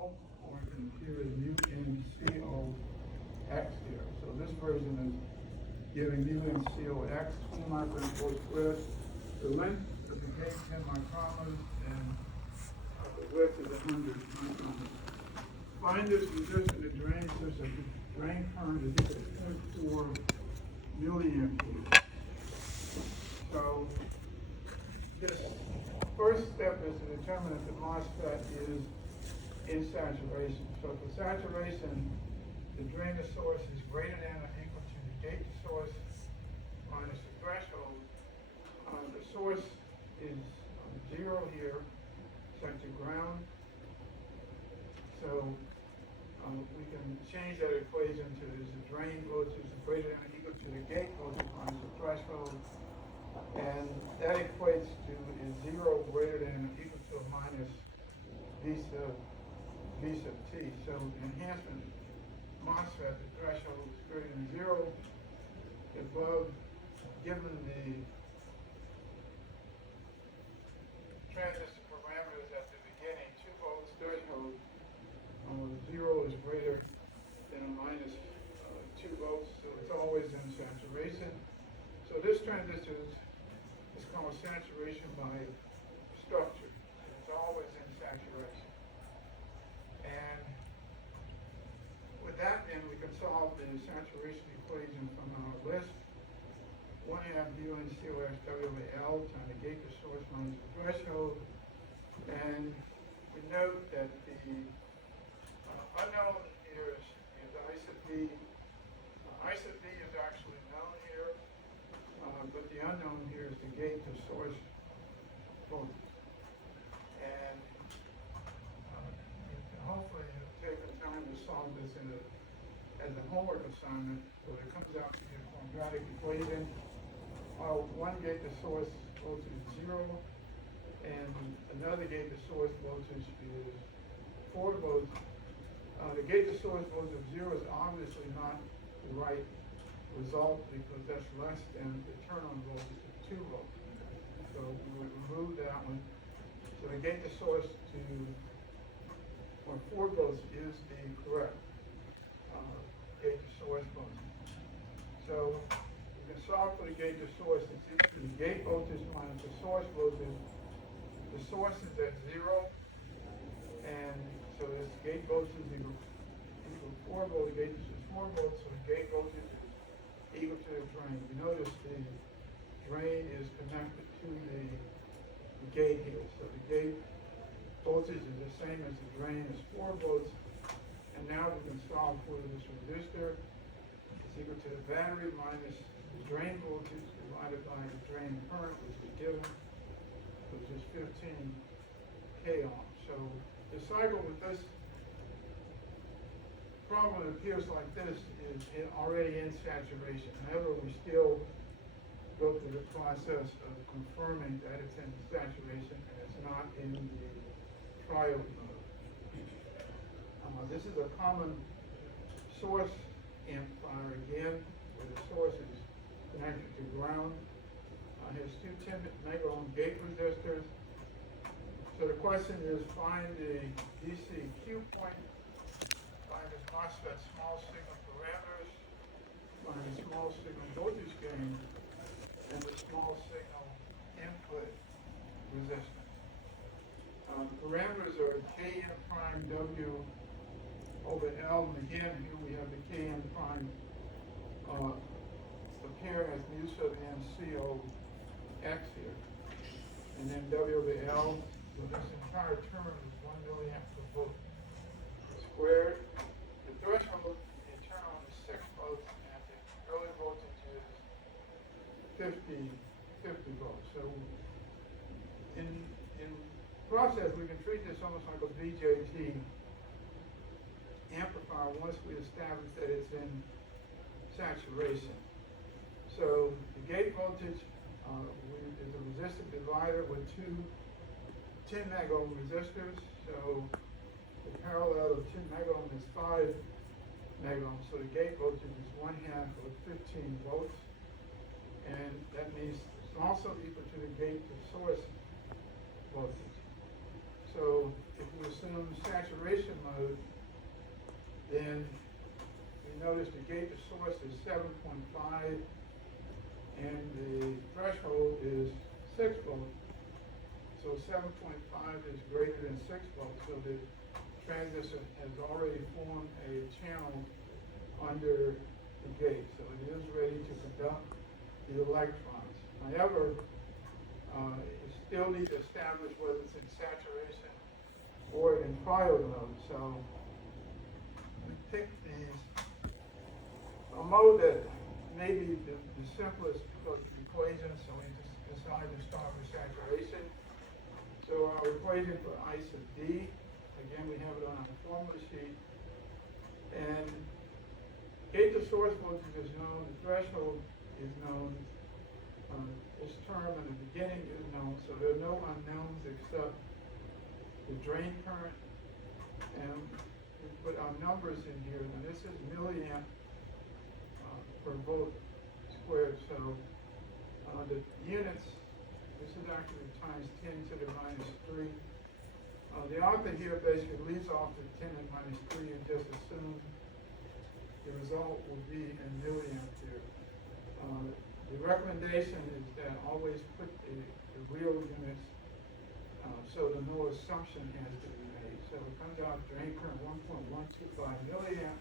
L, or it can appear as mu NCOX here. So this version is giving mu NCOX 20 microns per square. The length of the gate 10 microns, and the width is 100 microns. Find this resistor to drain such that the drain current is equal to 0.4 milliamperes. So this first step is to determine if the MOSFET is in saturation. So for saturation, the drain to source is greater than or equal to the gate to source minus the threshold. The source is 0 here, set to ground. So we can change that equation to is the drain voltage is greater than or equal to the gate voltage minus the threshold. And that equates to is 0 greater than or equal to a minus V sub T. So the enhancement MOSFET, the threshold is greater than 0 above, given the transistor parameters at the beginning, 2 volts threshold, 0 is greater than or minus 2 volts, so it's always in saturation. So this transistor is called saturation by structure. It's always in saturation. And with that, then we can solve the saturation equation from our list. 1/2 mu NCOX W over L times the gate to source minus the threshold. And we note that the unknown here is I sub V. I sub V is actually known here, but the unknown here is the gate to source voltage. And hopefully you've taken time to solve this as a homework assignment, so it comes out to be a quadratic equation. One gate to source voltage is 0, and another gate to source voltage is 4 volts. The gate to source voltage of 0 is obviously not the right result because that's less than the turn-on voltage of 2 volts. So we would remove that one. So the gate to source to 4 volts is the correct gate to source voltage. So we can solve for the gate to source. It's equal to the gate voltage minus the source voltage. The source is at 0, and so this gate voltage is equal 4 volts. The gate is 4 volts, so the gate voltage is equal to the drain. You notice the drain is connected to the gate here. So the gate voltage is the same as the drain is 4 volts. And now we can solve for this resistor. It's equal to the battery minus the drain voltage divided by the drain current, which is given, which is 15 k ohms. So the cycle with this problem appears like this is already in saturation. However, we still go through the process of confirming that it's in saturation and it's not in the triode mode. This is a common source amplifier again, where the source is connected to ground. It has 2 10 mega ohm gate resistors. So the question is find the DC Q point, find the MOSFET small signal parameters, find the small signal voltage gain, and the small signal input resistance. Parameters are Kn prime W over L, and again here we have the Kn prime appear as mu sub n COX here, and then W over L. So this entire term is 1 milliamp per volt squared. The threshold in turn on is 6 volts, and the early voltage is 50 volts. So in process, we can treat this almost like a BJT amplifier once we establish that it's in saturation. So the gate voltage is a resistive divider with 2 10 mega ohm resistors. So the parallel of 10 mega ohm is 5 mega ohm. So the gate voltage is 1/2 of 15 volts. And that means it's also equal to the gate to source voltage. So So if you assume saturation mode, then you notice the gate to source is 7.5 and the threshold is 6 volts. So 7.5 is greater than 6 volts. So the transistor has already formed a channel under the gate. So it is ready to conduct the electrons. However, you still need to establish whether it's in saturation or in triode mode. So we pick a mode that may be the simplest because of the equation, so we just decide to start with saturation. So our equation for I sub D, again we have it on our formula sheet, and gate to source voltage is known, the threshold is known, this term in the beginning is known, so there are no unknowns except the drain current, and we put our numbers in here, and this is milliamp per volt squared, so the units, this is actually times 10 to the minus 3. The author here basically leaves off the 10 to the minus 3 and just assumes the result will be in milliampere. The recommendation is that always put the real units so that no assumption has to be made. So it comes out drain current 1.125 milliamp.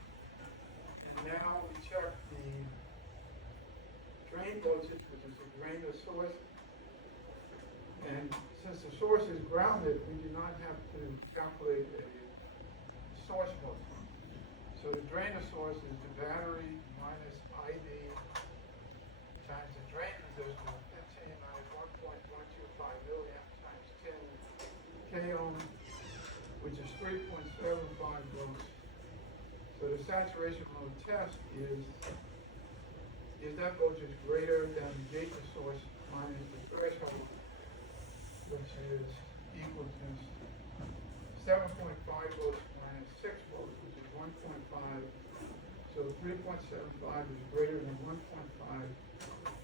And now we check the drain voltage, which is the drain to source. And since the source is grounded, we do not have to calculate a source voltage. So the drain to source is the battery minus ID times the drain resistance, 15 minus 1.125 milliamp times 10 k ohm, which is 3.75 volts. So the saturation mode test is that voltage greater than the gate to source minus the threshold, which is equal to 7.5 volts minus 6 volts, which is 1.5. So 3.75 is greater than 1.5.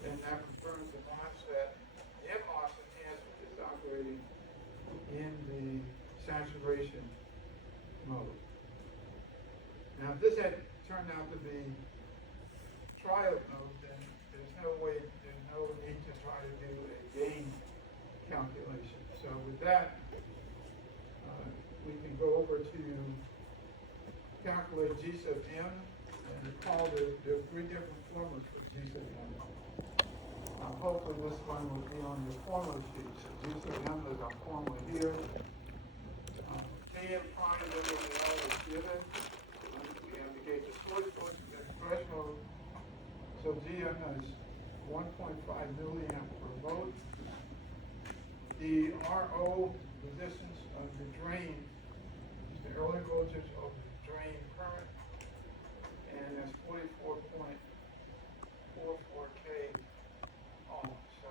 And that confirms the MOSFET, the NMOS enhancement is operating in the saturation mode. Now, if this had turned out to be triode mode, then there's no need to try to do a gain calculation. So with that, we can go over to calculate G sub M, and recall there are 3 different formulas for G sub M. Hopefully this one will be on your formula sheet. So G sub M is our formula here. Km prime WL is given. We have to gauge the source voltage and threshold. So Gm is 1.5 milliamp per volt. The RO resistance of the drain is the early voltage of the drain current, and that's 44.44 k ohm. So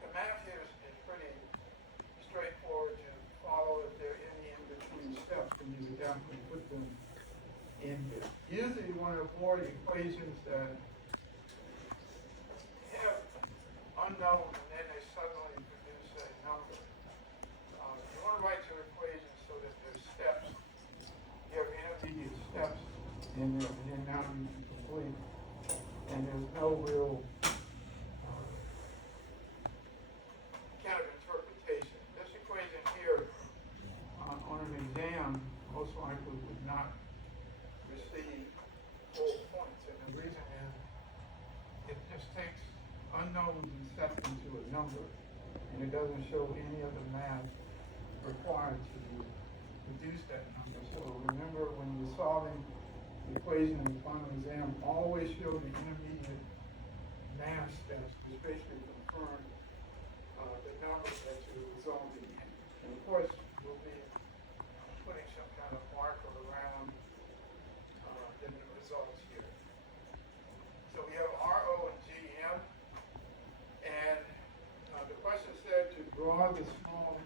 the math here is pretty straightforward to follow. If there are any in-between steps, then you would definitely put them in there. Usually you want to avoid equations that have unknown and then they suddenly produce a number. You want to write your equations so that there's steps. You have intermediate steps in there, and then now you can complete. And there's no real kind of interpretation. This equation here on an exam most likely would not receive full points. And the reason is it just takes unknowns and sets them to a number, and it doesn't show any of the math required to reduce that number. So remember, when you're solving the equation in the final exam, always show the intermediate math steps, which basically confirm the number that you're resolving in. And of course, we'll be putting some kind of marker around the results here. So we have RO and GM, and the question said to draw the small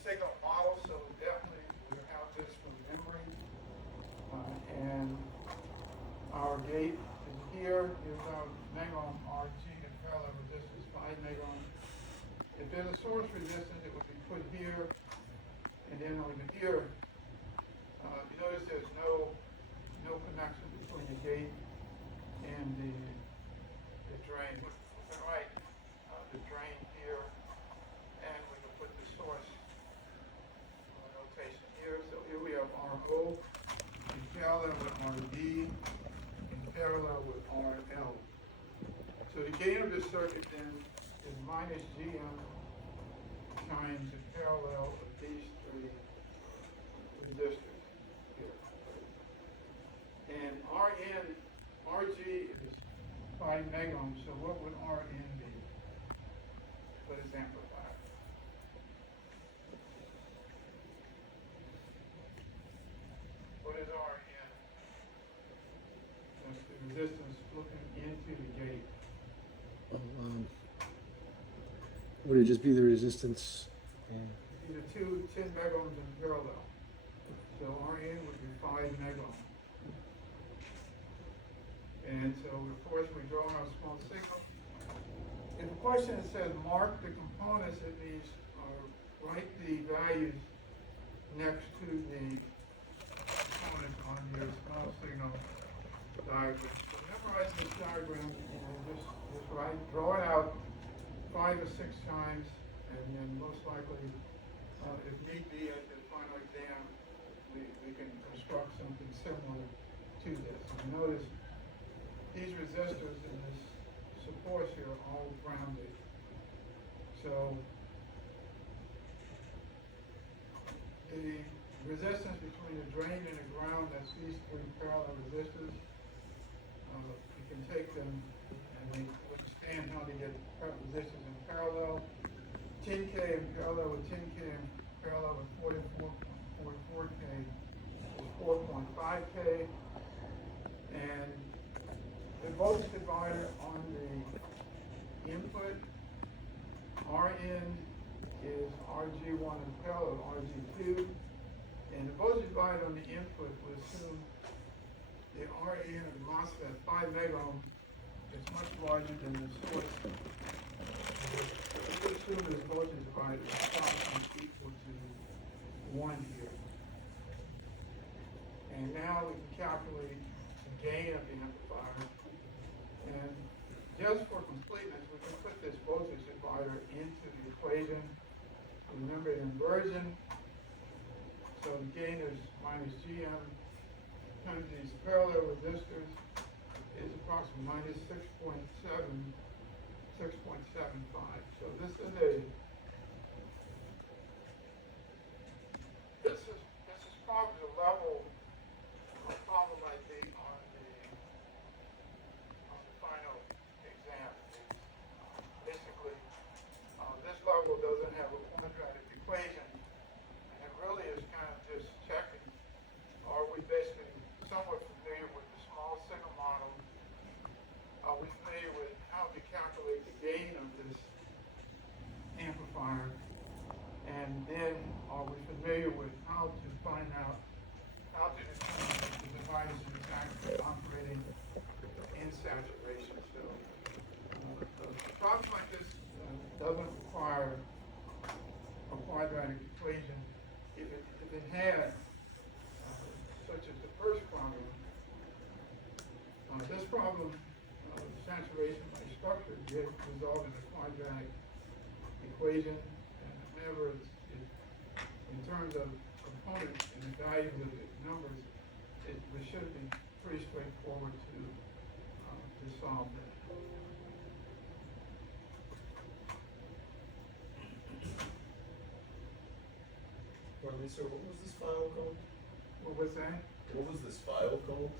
signal model, so definitely we'll have this from memory. And our gate is here. Here's our megohm RG, the parallel resistance 5 megohm. If there's a source resistance, it would be then over here, you notice there's no connection between the gate and the drain. We can write the drain here, and we can put the source notation here. So here we have RO in parallel with RD in parallel with RL. So the gain of this circuit then is minus GM times the parallel of these three resistors here. And RG is 5 megohms, so what would RN be for this amplifier? What is RN? That's the resistance looking into the gate. Would it just be the resistance? Either 10 megohms in parallel. So RN would be 5 megohms. And so, of course, we draw our small signal. In the question, it says mark the components. It means write the values next to the components on your small signal diagram. So memorize this diagram and just write, draw it out 5 or 6 times, and then most likely, if need be, at the final exam, we can construct something similar to this. And notice these resistors and this supports here are all grounded. So the resistance between the drain and the ground, that's these 3 parallel resistors. You can take them and we understand how to get resistors in parallel. 10K in parallel with 10K in parallel with 44.44K is 4.5K. And the voltage divider on the input, Rn is Rg1 in parallel with Rg2. And the voltage divider on the input will assume the Rn of the MOSFET, 5 megohm, is much larger than the source. We assume this voltage divider is approximately equal to 1 here. And now we can calculate the gain of the amplifier. And just for completeness, we can put this voltage divider into the equation. Remember inversion. So the gain is minus GM times these parallel resistors is approximately minus 6.75. So this is probably the level of problem might be on the final exam. Basically, this level doesn't have a quadratic equation, and it really is kind of just checking, are we basically somewhat familiar with the small signal model? Are we familiar with how to calculate the gain of this amplifier? And then are we familiar with how to find out, how to determine if the device is actually operating in saturation? So a problem like this doesn't require a quadratic equation. If it had, such as the first problem, this problem, saturation by structure, get resolved in a quadratic equation, and whenever in terms of components and the values of the numbers, it should be pretty straightforward to solve that. Pardon me, sir, what was this file called? What was that? What was this file called?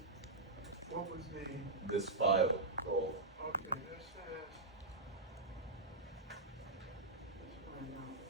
What was the, This file called? okay, this is, let's find out.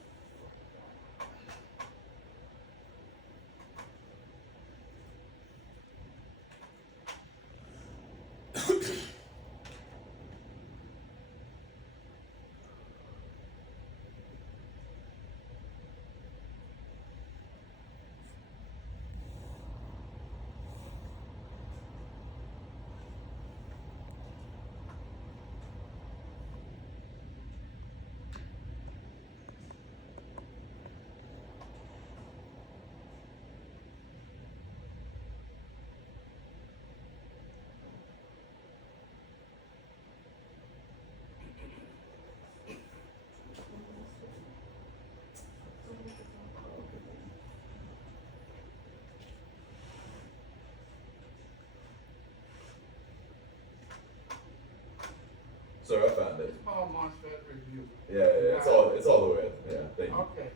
Sorry, I found it. It's called MOSFET review. Yeah, it's all the way up. Yeah, thank you. Okay.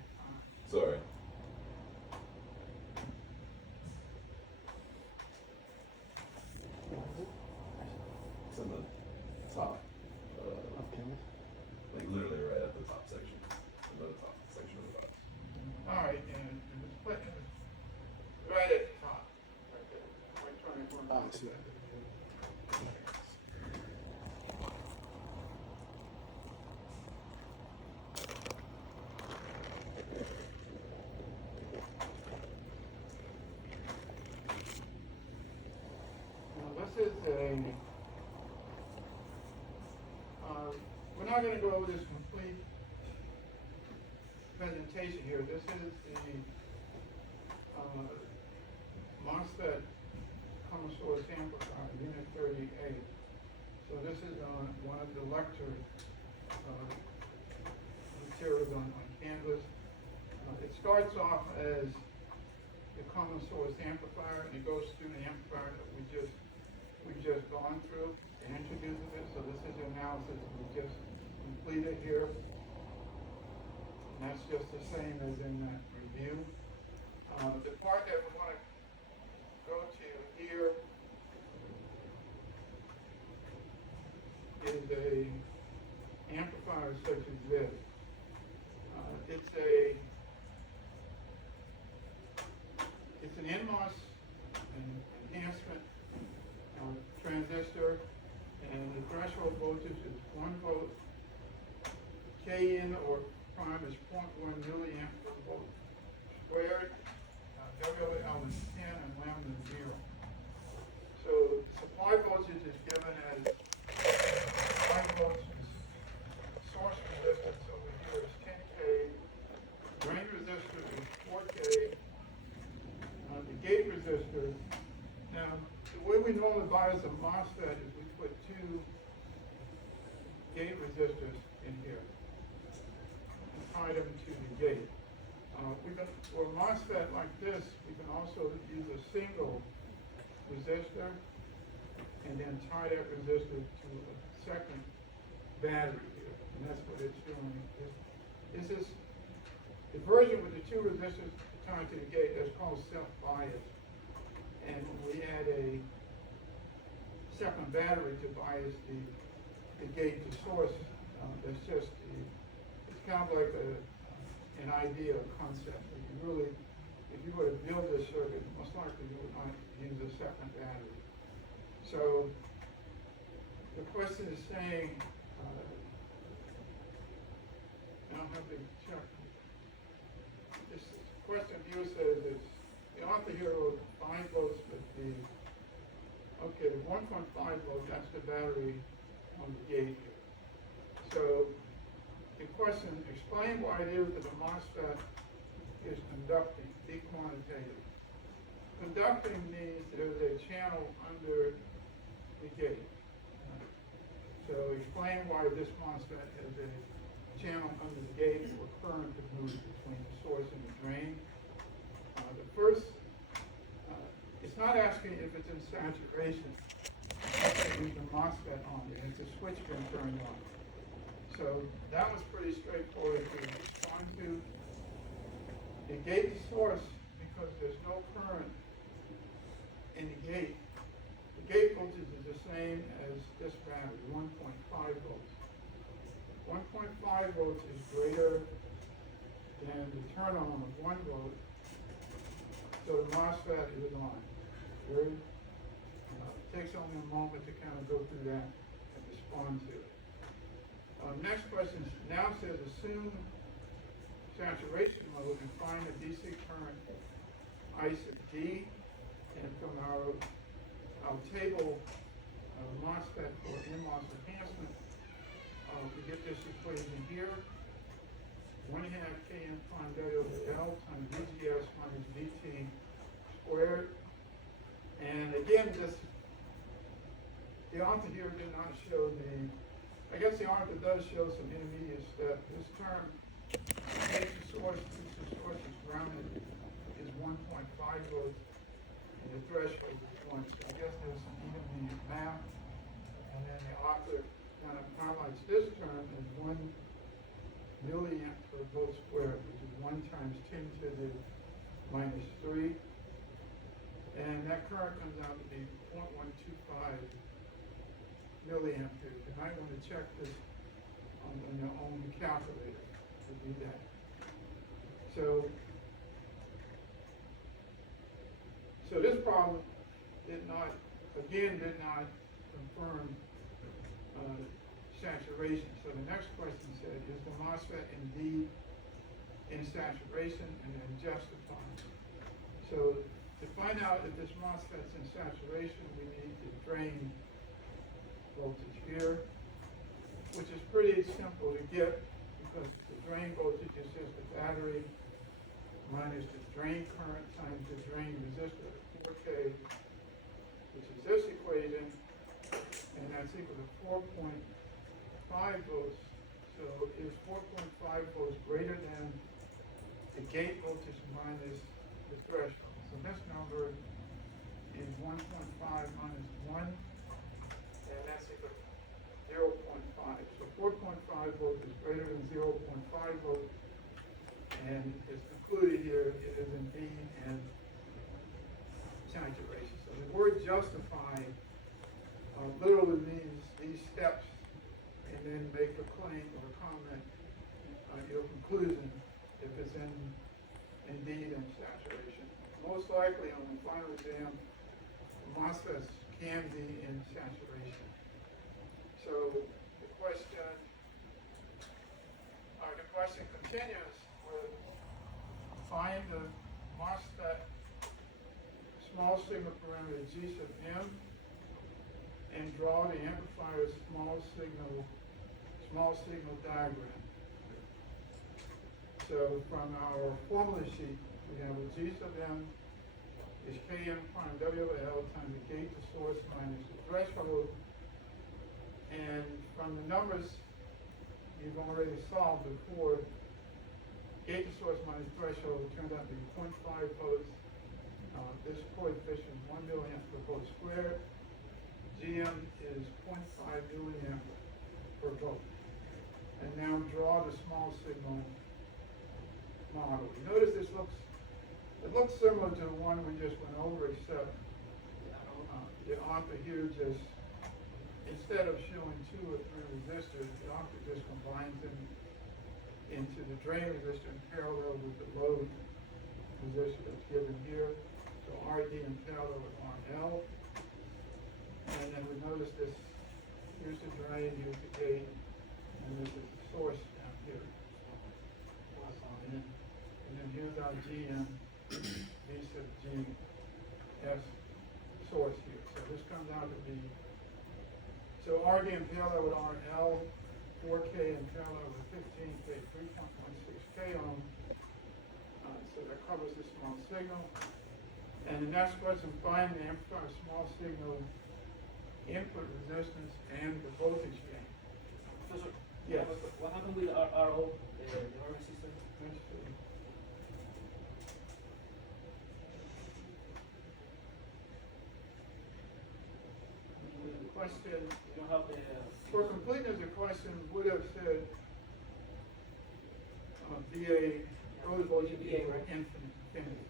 Sorry. It's in the top, Okay. like literally right at the top section, the top section of the box. All right, and it's put right at the top. Right there. Electronic Ah, I see. MOSFET review. Now, this is we're not gonna go over this complete presentation here. This is the, MOSFET common source amplifier, unit 38. So this is on one of the lecture, materials on Canvas. It starts off as the common source amplifier, and it goes through the amplifier that we've just gone through and introduces it. So this is the analysis that we just completed here. And that's just the same as in that review. The part that we want to go to here is a amplifier such as this. It's an NMOS enhancement transistor, and the threshold voltage is 1 volt. Kn or prime is 0.1 milliamp per volt squared. WL is 10 and lambda is 0. So supply voltage is given as 5 volts. Source resistance over here is 10K. Drain resistor is 4K. The gate resistor. Now, the way we normally bias a MOSFET is we put 2 gate resistors in here and tie them to the gate. For a MOSFET like this, we can also use a single resistor and then tie that resistor to a second battery here. And that's what it's doing. This is the version with the 2 resistors tied to the gate that's called self-bias. And we add a second battery to bias the gate to source. That's just it's kind of like an idea, a concept. If you were to build this circuit, most likely you would not use a second battery. So the question is saying, I don't have to check. This question view says it's, the author here wrote 5 volts, but the 1.5 volt, that's the battery on the gate here. So the question, explain why it is that the MOSFET is conducting, be quantitative. Conducting means there's a channel under the gate. So explain why this MOSFET has a channel under the gate where current could move between the source and the drain. The first, it's not asking if it's in saturation. It's leave the MOSFET on it. It's a switch been turned on. So that was pretty straightforward to respond to. The gate to source, because there's no current in the gate voltage is the same as this battery, 1.5 volts. 1.5 volts is greater than the turn on of 1 volt, so the MOSFET is on. It takes only a moment to kind of go through that and respond to it. Next question now says assume saturation mode and find the DC current ICE of D. And from our table MOSFET for NMOS enhancement, we get this equation here. 1/2 Kn prime delta L times VGS minus VT squared. And again, the author here did not show I guess the author does show some intermediate step. This term, gate to source is grounded, is 1.5 volts, and the threshold is 1. So I guess there's some intermediate math, and then the author kind of highlights this term as 1 milliamp per volt squared, which is 1 times 10 to the minus 3. And that current comes out to be 0.125 milliamperes. You might want to check this on your own calculator to do that. So this problem did not confirm saturation. So the next question said, is the MOSFET indeed in saturation, and then justify. So to find out if this MOSFET's in saturation, we need the drain voltage here, which is pretty simple to get because the drain voltage is just the battery minus the drain current times the drain resistor, 4K, which is this equation, and that's equal to 4.5 volts. So is 4.5 volts greater than the gate voltage minus the threshold? So this number is 1.5 minus 1, and that's equal to 0.5. So 4.5 volts is greater than 0.5 volts, and it's concluded here it is indeed in saturation. So the word justify literally means these steps, and then make a claim or a comment on your conclusion if it's indeed in saturation. Most likely on the final exam, the MOSFETs can be in saturation. So the question continues with find the MOSFET small signal parameter G sub M and draw the amplifier's small signal diagram. So from our formula sheet, we have a G sub M is Kn prime WL times the gate to source minus the threshold. And from the numbers you've already solved before, gate to source minus threshold turned out to be 0.5 volts. This coefficient is 1 milliamp per volt squared. GM is 0.5 milliamp per volt. And now draw the small signal model. You notice it looks similar to the one we just went over, except the author here just, instead of showing 2 or 3 resistors, the author just combines them into the drain resistor in parallel with the load resistor that's given here. So RD in parallel with RL. And then we notice this, here's the drain, here's the gate, and this is the source down here. And then here's our GM, V sub G, S source here. So this comes out to be, so RD in parallel with RL, 4K in parallel with 15K, 3.16K ohm. So that covers the small signal. And the next question, find the amplifier small signal input resistance and the voltage gain. Professor, Yes. what happened with RO, the RO resistance? The question, You don't have the. for completeness, the question would have said VA early voltage equal to infinity.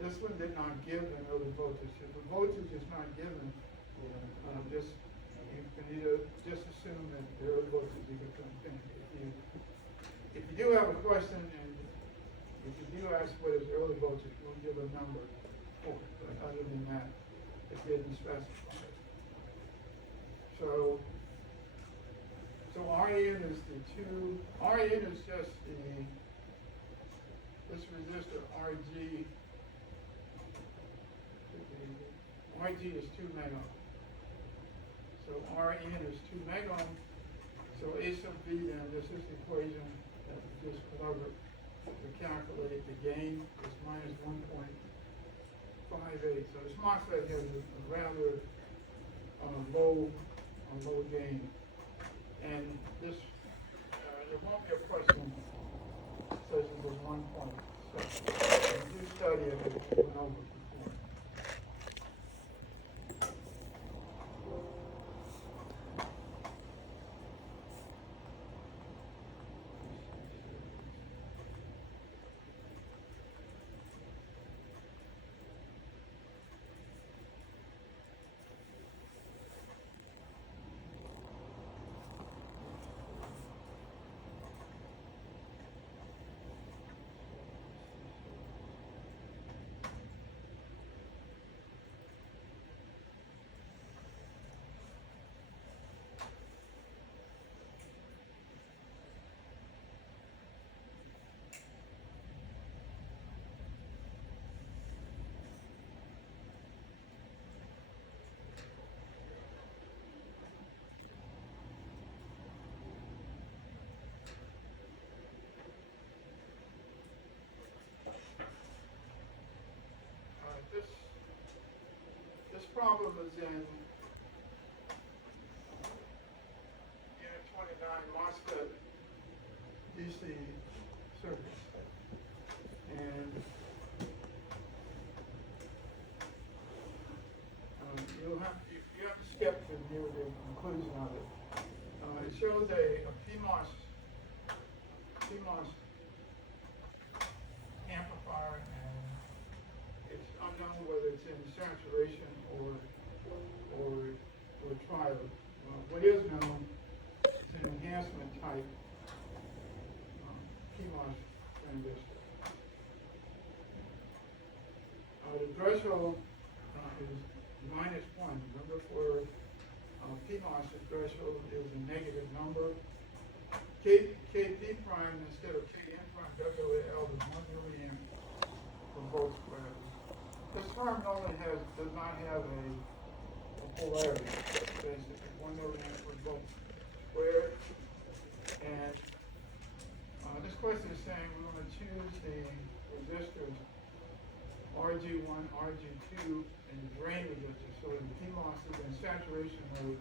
This one did not give an early voltage. If the voltage is not given, just you can either just assume that the early voltage is equal to infinity. If you do have a question and if you do ask what is early voltage, we'll give a number for it. But other than that, it didn't specify it. So RN is the two. RN is just this resistor RG. RG is 2 megohm. So RN is 2 megohm. So A sub V then, this is the equation that we just covered to calculate the gain is minus 1.58. So this MOSFET has a rather low gain. And this, there won't be a question such as this 1 point. So if you study it, it went over before. this problem is in Unit 29 MOSFET DC circuits. And you have to skip to view the conclusion of it. It shows a PMOS amplifier, and it's unknown whether it's in saturation or triode. What is known is an enhancement type PMOS transistor. The threshold is -1. Remember, for PMOS, the threshold is a negative number. Kp prime instead of Kn prime WL is 1 milliamp for volt squared. This term normally does not have a polarity, basically 1 milliamp per volt squared. And this question is saying we're going to choose the resistors RG1, RG2, and the drain resistor. So the PMOS is in saturation mode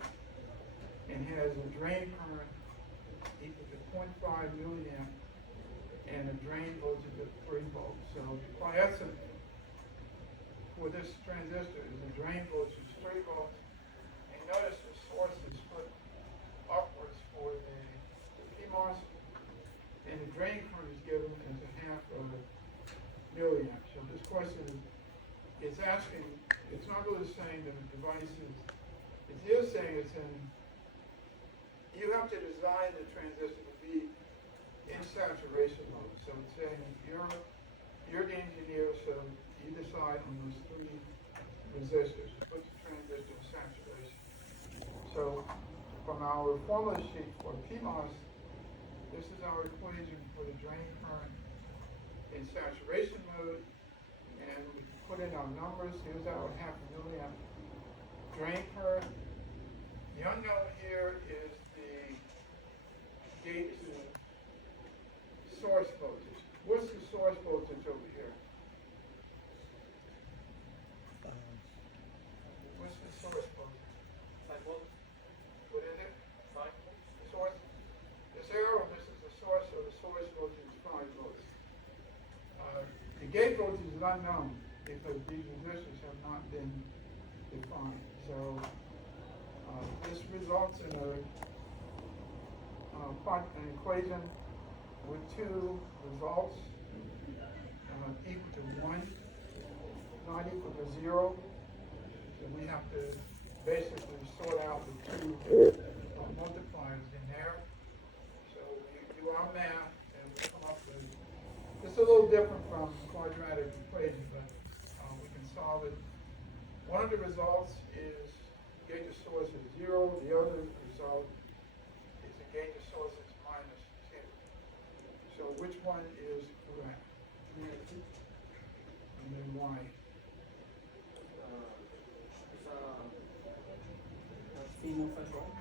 and has a drain current equal to 0.5 milliamp and a drain voltage of 3 volts. So the quiescent for this transistor is the drain voltage is 3 volts. And notice the source is split upwards for the PMOS, and the drain current is given as a half of a milliamp. So this question is asking, it's not really saying that the device is, it is saying it's in, you have to design the transistor to be in saturation mode. So it's saying you're the engineer, so you decide on those 3 resistors to put the transistor in saturation. So from our formula sheet for PMOS, this is our equation for the drain current in saturation mode, and we put in our numbers. Here's our half a milliamp drain current. The unknown here is the gate to source voltage. What's the source voltage over here? What's the source voltage? 5 volts, What is it? 5 The source? This arrow, this is the source, so the source voltage is 5 volts. The gate voltage is unknown because these resistors have not been defined. So this results in an equation with 2 results equal to 1, not equal to 0. So we have to basically sort out the 2 multipliers in there. So we do our math and we come up with, it's a little different from quadratic equation, but we can solve it. One of the results is gate to source is 0. The other result is the gate to source is -2. So which one is correct? And then why? it's female 5 volt.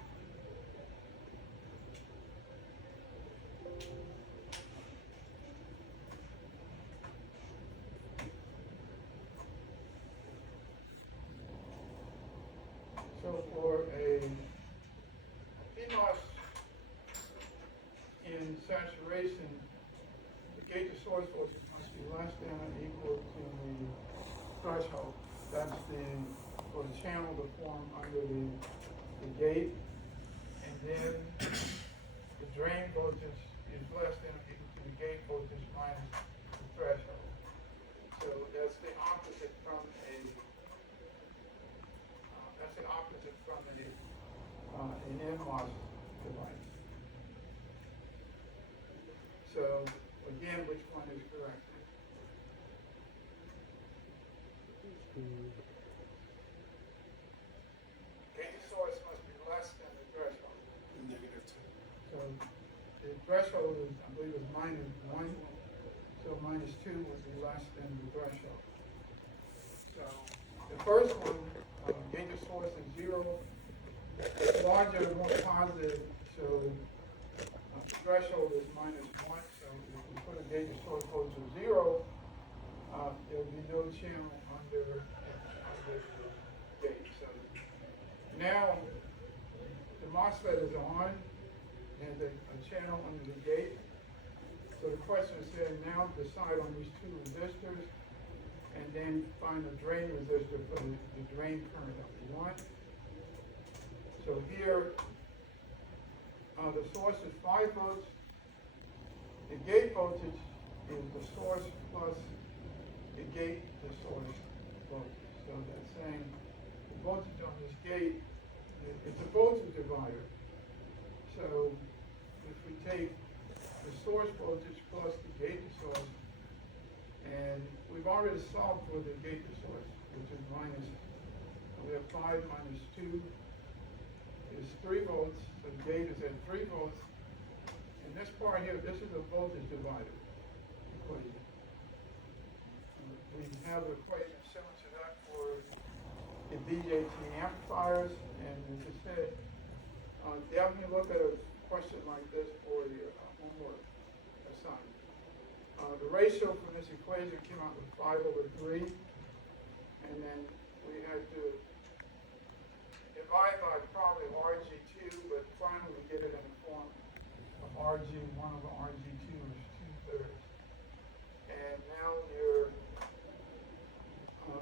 So for a PMOS in saturation, the gate to source voltage must be less than or equal to the threshold. That's for the channel to form under the gate. And then the drain voltage is less than or equal to the gate voltage minus the threshold. So that's the opposite from an NMOS device. So again, which one is correct? Gate source must be less than the threshold. So the threshold is, I believe, is -1. So -2 would be less than the threshold. So the first one, gate to source is 0. It's larger, more positive, so the threshold is -1. So if we put a gate to source voltage of 0, there will be no channel under the gate. So now the MOSFET is on and a channel under the gate. So the question is then now decide on these two resistors and then find a drain resistor for the drain current that we want. So here, the source is 5 volts. The gate voltage is the source plus the gate to source voltage. So that's saying the voltage on this gate, it's a voltage divider. So if we take the source voltage plus the gate to source, and we've already solved for the gate to source, which is minus, we have 5 minus 2 is 3 volts, so the gate is at 3 volts. And this part here, this is a voltage divider equation. We have an equation similar to that for the BJT amplifiers, and as I said, definitely look at a question like this for your homework assignment. The ratio from this equation came out with 5/3, and then we had to divide by probably RG2, but finally we get it in the form of RG1 over RG2 is 2/3. And now you're,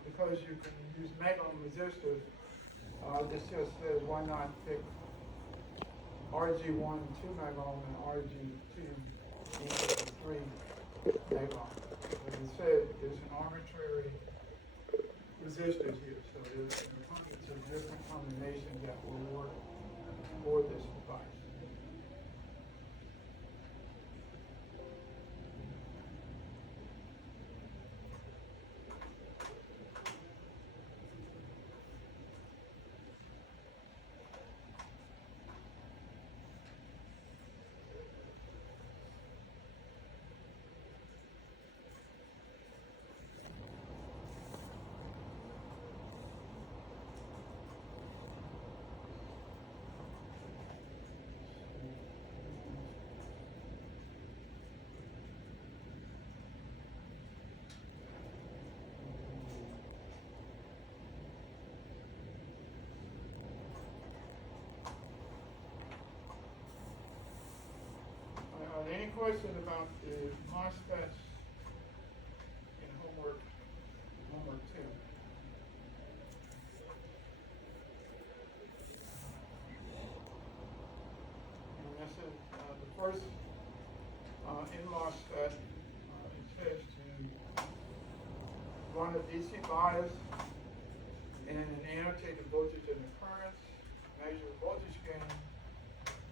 because you can use megohm resistors, this just says why not pick RG1 2 megohm and RG2 3 megohm. As I said, there's an arbitrary resistors here, so there's hundreds of different combinations that will work for this device. Any questions about the MOSFETs in homework 2? And this is the first in MOSFET. It says to run a DC bias and annotate the voltage and the currents, measure the voltage gain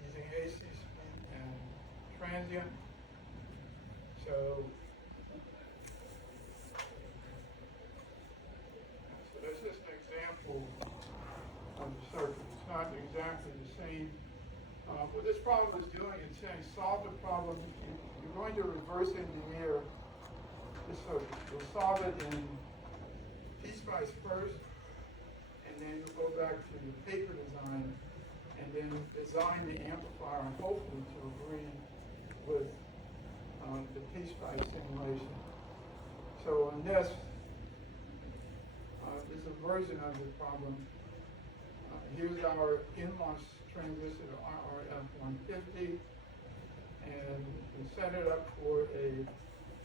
using AC spin and transient. So that's just an example of the circuit. It's not exactly the same. What this problem is doing is saying solve the problem. You're going to reverse engineer the circuit. You'll solve it in PSpice first, and then you'll go back to the paper design, and then design the amplifier, and hopefully to agree with the PSpice simulation. So on this, is a version of the problem. Here's our NMOS transistor, RRF150, and we set it up for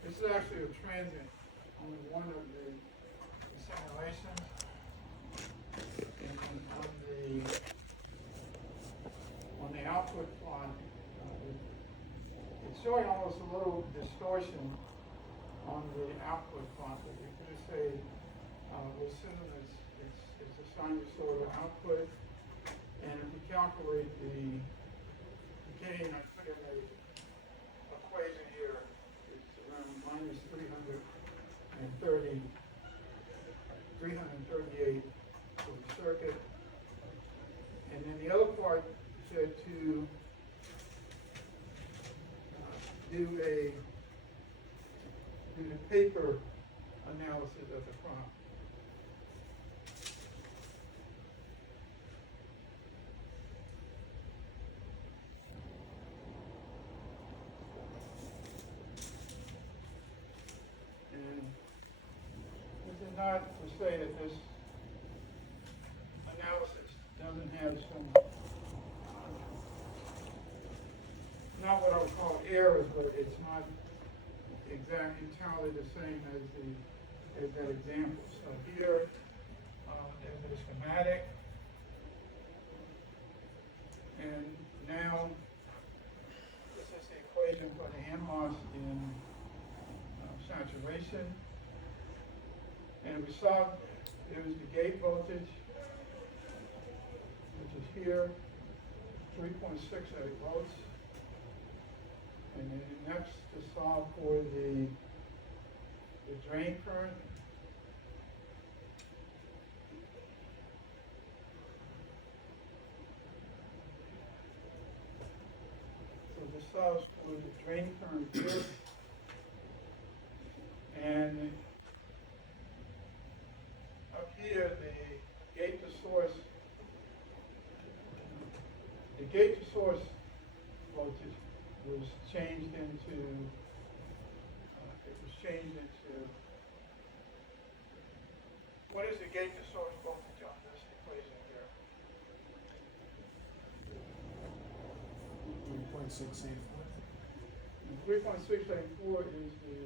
this is actually a transient, only one of the simulations. And on the output plot, it's showing almost a little distortion on the output plot, but you could just say, we'll assume it's a sinusoidal output, and if you calculate the gain, I put in a equation here, it's around minus 338 for the circuit. And then the other part said to do the paper analysis of the problem. And this is not to say that this doesn't have some, not what I would call errors, but it's not exactly entirely the same as that example. So here, there's the schematic. And now, this is the equation for the NMOS in saturation. And we saw there was the gate voltage, which is here, 3.68 volts. And then next to solve for the drain current. So this solves for the drain current here. And up here, the gate to source voltage was changed into, what is the gate to source voltage on this equation here? 3.684 is the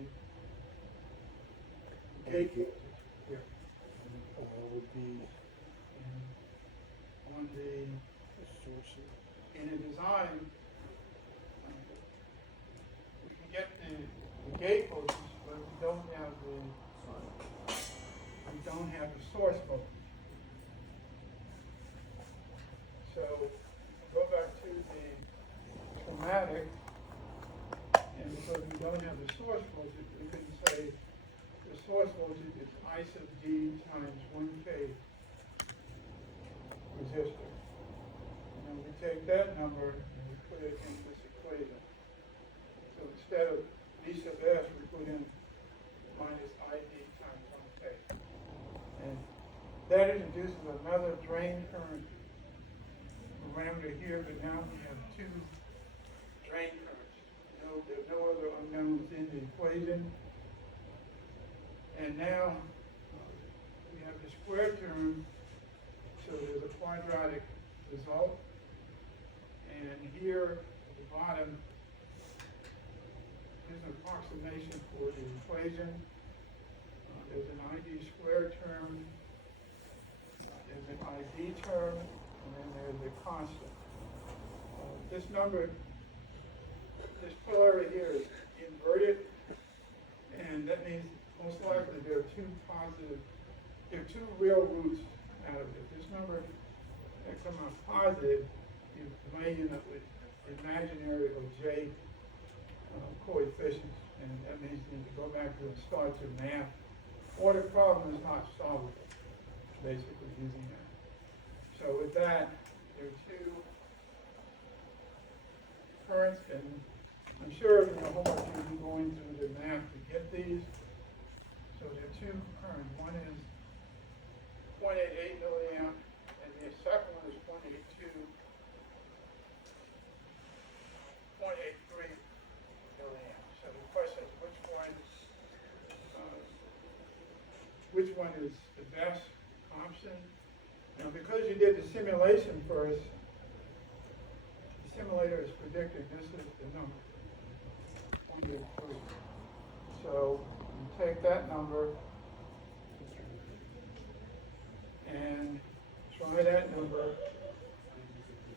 gate voltage here. Would be And on the, source. in a design, we can get the gate voltage, but we don't have the source voltage. So go back to the schematic, and because we don't have the source voltage, we can say the source voltage is I sub D times 1K resistor. And then we take that number and we put it in this equation. So instead of V sub S, we put in minus ID times 1K. And that introduces another drain current parameter here, but now we have two drain currents. There are no other unknowns in the equation. And now we have the square term, so there's a quadratic result. And here at the bottom is an approximation for the equation. There's an ID squared term, there's an ID term, and then there's a constant. This number, this polarity here is inverted, and that means most likely there are two real roots out of it. This number that come out positive, you may end up with imaginary or J coefficients, and that means you need to go back to and start your math, or the problem is not solvable, basically using that. So with that, there are two currents, and I'm sure in your homework you'll be going through the math to get these. So there are two currents. One is 0.88 milliamp, and the second one is 0.82, 0.83 milliamp. So the question is which one is the best option? Now, because you did the simulation first, the simulator is predicting this is the number, 0.83. So you take that number and try that number,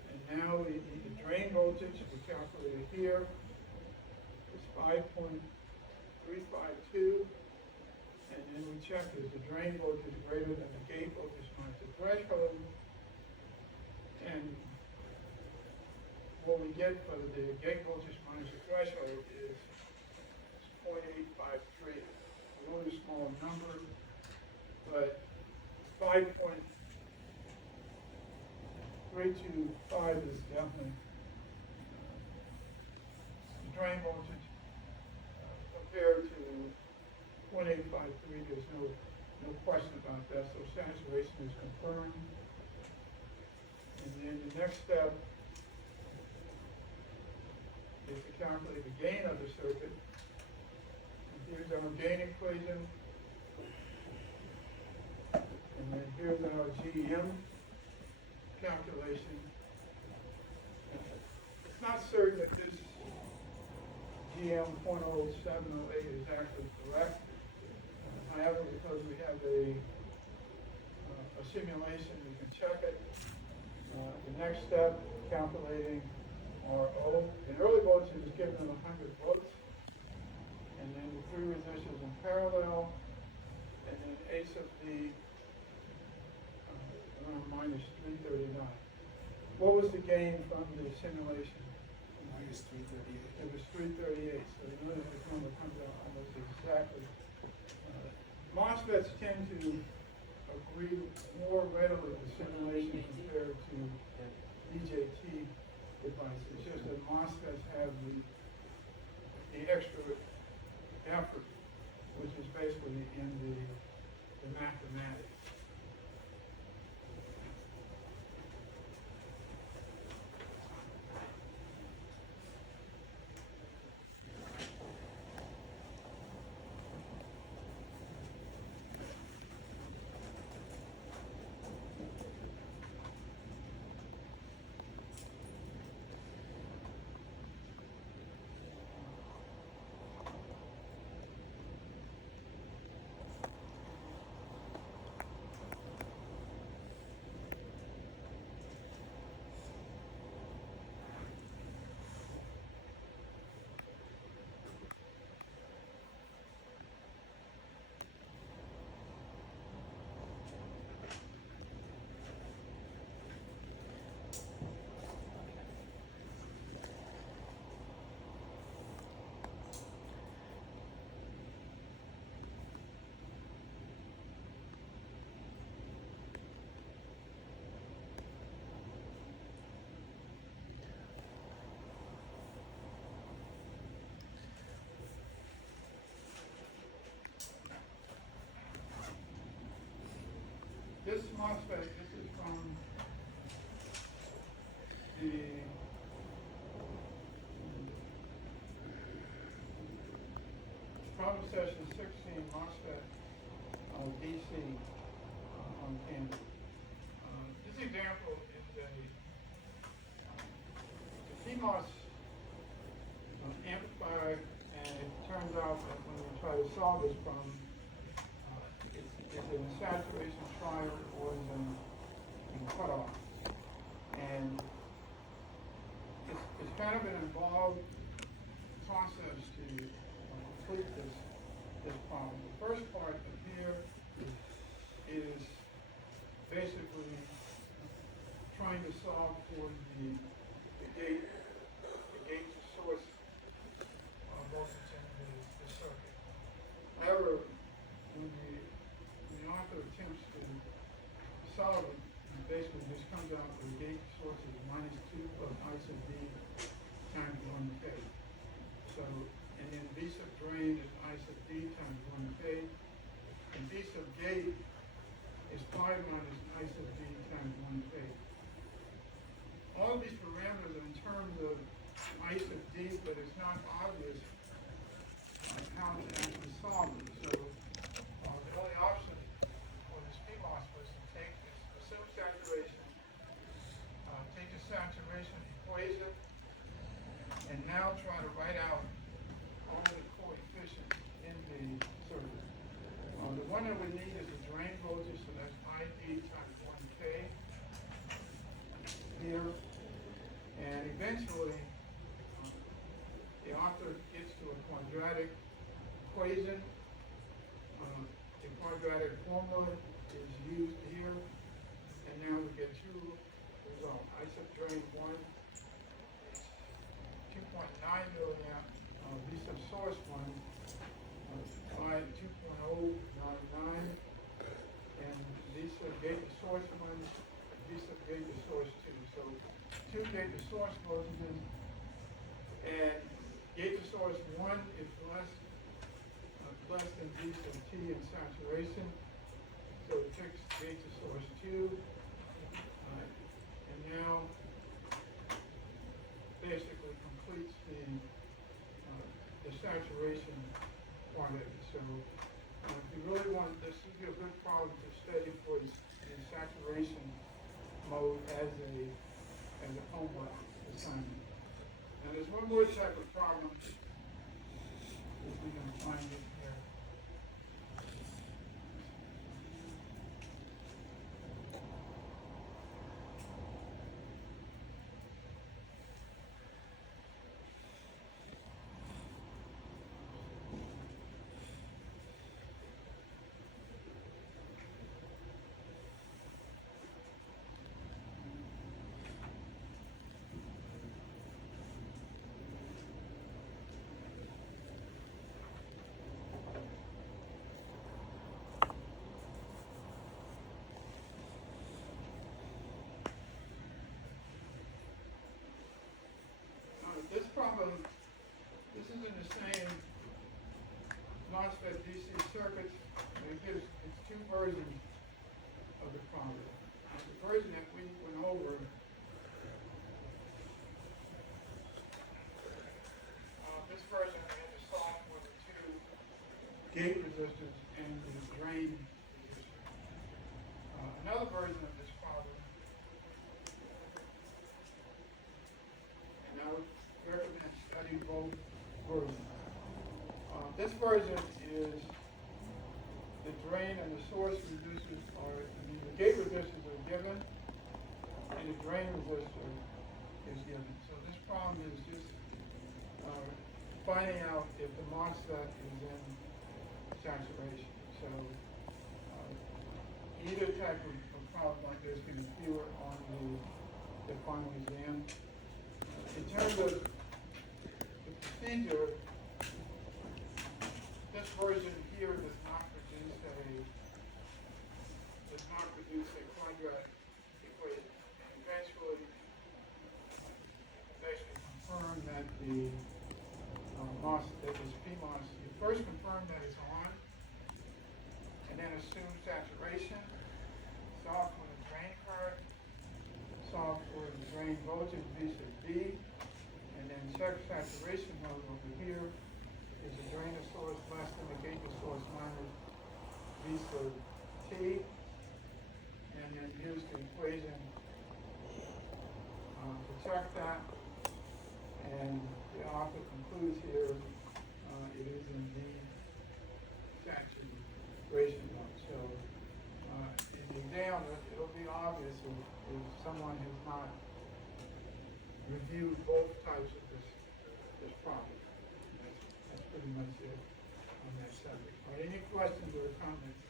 and now the drain voltage we calculated here is 5.352, and then we check is the drain voltage greater than the gate voltage minus the threshold, and what we get for the gate voltage minus the threshold is 0.853. A really small number, but 5.325 is definitely the drain voltage compared to 0.853. There's no question about that. So saturation is confirmed. And then the next step is to calculate the gain of the circuit. And here's our gain equation. And then here's our GM. calculation. It's not certain that this GM .0708 is actually correct. However, because we have a simulation, we can check it. The next step, calculating RO. In early votes, it was given 100 votes. And then the three resistors in parallel. And then A sub D around minus 339. What was the gain from the simulation? Minus 338. It was 338, so you know that this number comes out almost exactly. MOSFETs tend to agree more readily with simulation compared to BJT devices. It's just that MOSFETs have the extra effort, which is basically in the mathematics. This MOSFET, this is from the problem session 16 MOSFET DC on campus. This example is a CMOS amplifier, and it turns out that when we try to solve this problem, is in saturation trial or is in cutoff. And it's kind of an involved process to complete this problem. The first part of here is basically trying to solve for the gate to source voltage in the circuit. However, when the author attempts to solve it, basically just comes out the gate source is -2 plus I sub D times 1K. So, and then V sub drain is I sub D times 1K, and V sub gate is 5 minus I sub D times 1K. All of these parameters are in terms of I sub D, but it's not obvious how to actually solve them. So, the only option was to take this assumed saturation, take the saturation equation, and now try to write out all the coefficients in the circuit. The one that we need is the drain voltage, so that's ID times 1K here. And eventually, the author gets to a quadratic equation. The quadratic formula is used here, and now we get two results. I sub drain 1 is 2.9 milliamp, V sub source 1 by 2.099, and V sub gate to source 1, V sub gate to source 2. So 2 gate to source voltages, and gate to source 1 is less than V sub T in saturation. So it takes gate to source 2, and now basically completes the saturation part of it. So if you really want, this would be a good problem to study for the saturation mode as a homework assignment. Now, there's one more type of problem, if we can find it here. This problem, this is in the same MOSFET DC circuits, and it's two versions of the problem. The version that we went over, this version I had to solve for the two gate resistors and the drain resistor. Another version of this problem, and I would recommend studying both versions. This version is the drain and the source resistors the gate resistors are given, and the drain resistor is given. So this problem is just finding out if the MOSFET is in saturation. So either type of problem like this can appear on the final exam. In terms of the procedure, this version here does not produce a quadratic equation. And eventually confirm that the that is PMOS. You first confirm that it's on, and then assume saturation. Solve for the drain current. Solve for the drain voltage V sub B. And then check saturation mode over here. Is the drain to source less than the gate to source minus V sub T. And then use the equation to check that. And the author concludes here, it is indeed saturation mode. So in the exam, it'll be obvious if someone has not reviewed both types of this problem. That's pretty much it on that subject. Are there any questions or comments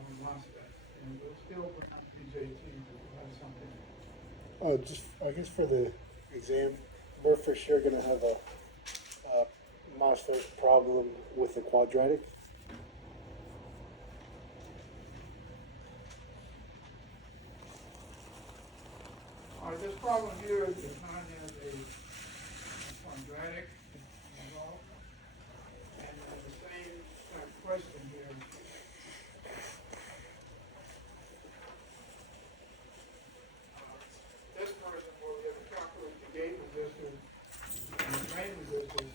on MOSFET? And we'll still bring up BJT if you have something. Just, I guess for the exam, we're for sure gonna have a MOSFET problem with the quadratic. This problem here is defined as a quadratic involved, and the same type of question here. This person will be able to calculate the gate resistors and the drain resistors.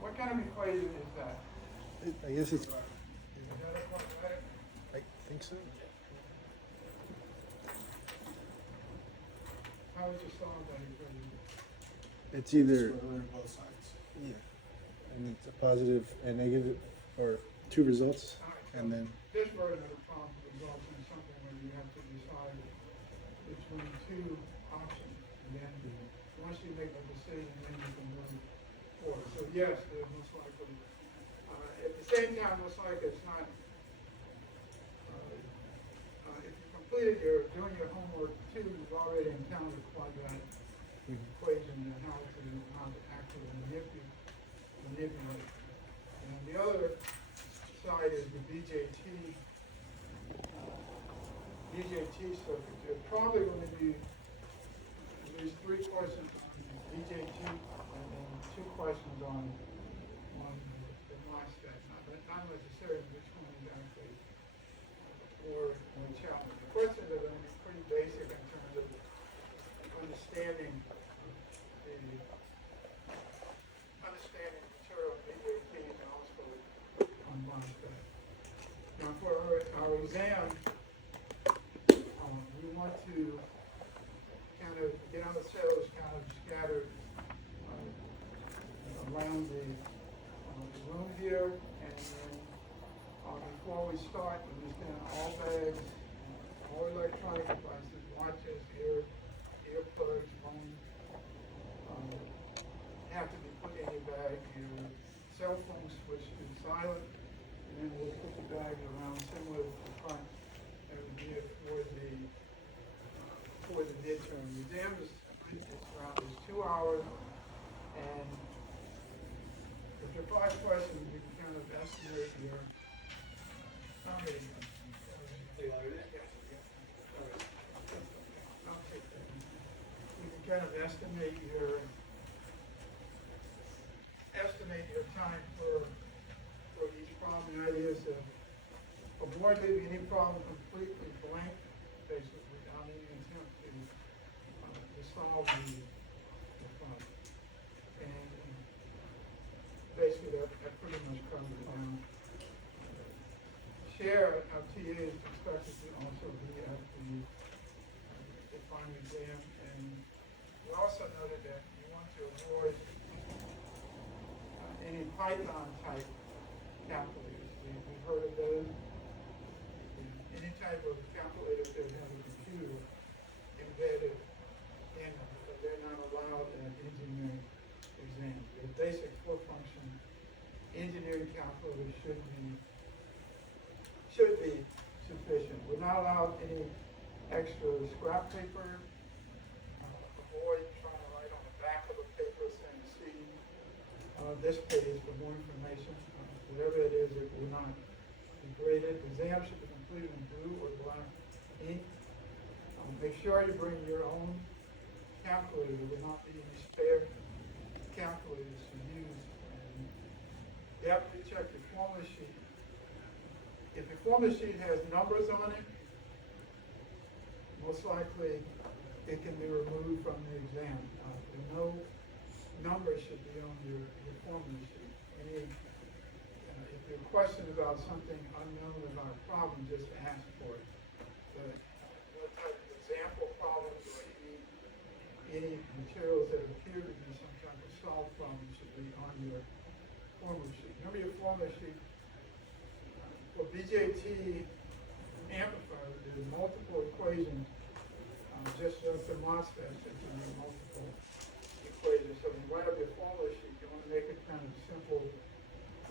What kind of equation is that? I guess it's, Is that a quadratic? I think so. How would you solve that equation? It's either, Square root of both sides. yeah, and it's a positive and negative, or two results, All right, so and then, this version of the problem results in something where you have to decide between two options, and then once you make a decision, then you can move forward. So yes, there's most likely, at the same time, most likely it's not, if you completed doing your homework too, you've already encountered quadratic equation and how to actually manipulate. And the other side is the BJT circuit. There's probably going to be at least 3 questions on BJT and then 2 questions on the MOSFET. Not necessarily which one is actually more challenging. The questions are going to be pretty basic in terms of understanding the material of BJT and also on MOSFET. Now for our exam, want to kind of get on the cells kind of scattered around the room here, and then before we start, we understand all bags, all electronic devices, watches, earplugs, phones, have to be put in your bag. Your cell phone switch to silent, and then we'll put the bag around similar to the front and gear for the midterm. The exam is around 2 hours, and if there are 5 questions, you can kind of estimate your how many. I'll take that. You can kind of estimate your time for each problem. The idea is to avoid leaving any problem completely blank, basically, without any attempt to solve the problem. And basically, that pretty much covers it down. Share, our TA is expected to also be at the final exam, and we also noted that you want to avoid any Python type calculators. We've heard of those. Any type of calculator that has a computer embedded in them, but they're not allowed in engineering exams. The basic four-function engineering calculator should be sufficient. We're not allowed any extra scrap paper. Avoid trying to write on the back of a paper saying see this page for more information. Whatever it is, it will not be graded. The exam should be completed in blue or black ink. Make sure you bring your own calculator. There will not be any spare calculators to use. And you have to check your formula sheet. If your formula sheet has numbers on it, most likely it can be removed from the exam. No numbers should be on your formula sheet. If you're questioned about something unknown about a problem, just ask for it. But what type of example problems or any materials that appear to be some type of solved problem should be on your formula sheet. Remember your formula sheet. For BJT amplifiers, there's multiple equations, just the MOSFETs, there can be multiple equations. So when you write up your formula sheet, you want to make it kind of simple,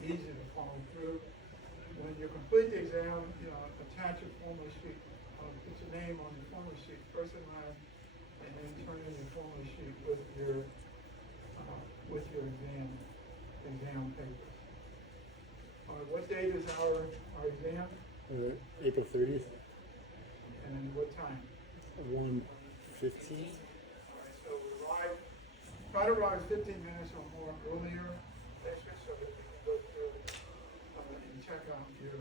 easy to follow through. When you complete the exam, attach your formula sheet, put your name on your formula sheet, first and last, and then turn in your formula sheet with your exam papers. What date is our exam? April 30th. And what time? 1:15. Alright, so try to arrive 15 minutes or more earlier, so that we can go through and check out your